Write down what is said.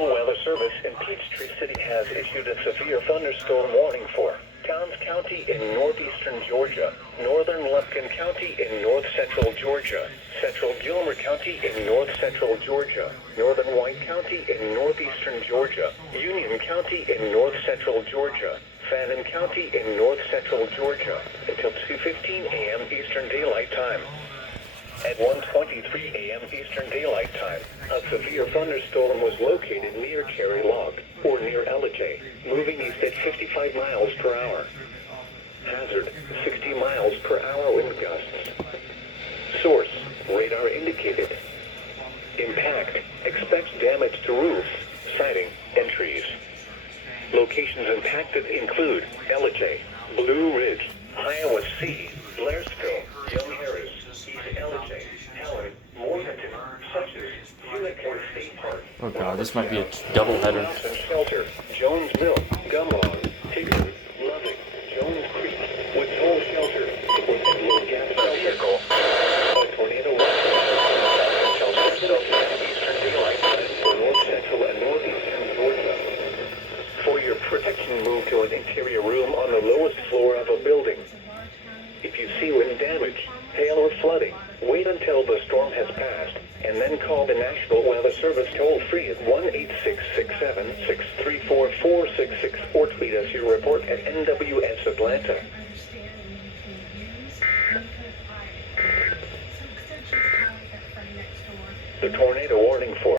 National Weather Service in Peachtree City has issued a severe thunderstorm warning for Towns County in northeastern Georgia, northern Lufkin County in north-central Georgia, central Gilmer County in north-central Georgia, northern White County in northeastern Georgia, Union County in north-central Georgia, Fannin County in north-central Georgia, until 2:15 a.m. Eastern Daylight Time. At 1:23 a.m. Eastern Daylight Time, a severe thunderstorm was located near Cherry Log, or near Ellijay, moving east at 55 miles per hour. Hazard, 60 miles per hour wind gusts. Source, radar indicated. Impact, expects damage to roofs, siding, and trees. Locations impacted include Ellijay, Blue Ridge, Iowa C, Blairstown, Young Harris, East Ellijay, Helen, Morganton, Sutchess, Unicorn State Park. Oh god, this might be a doubleheader. Mountain Shelter, Jones Mill, Gumlong, Tigard, Loving, Jones Creek, Woods Hole Shelter, Little Gas Vehicle. A tornado warning until Eastern Daylight Time for north central and northeastern Georgia. For your protection, move to an interior room on the lowest floor of a building. If you see wind damage, hail or flooding, wait until the storm has passed, and then call the National Weather Service toll-free at 1-866-7-634-466 or tweet us your report at NWS Atlanta. The tornado warning for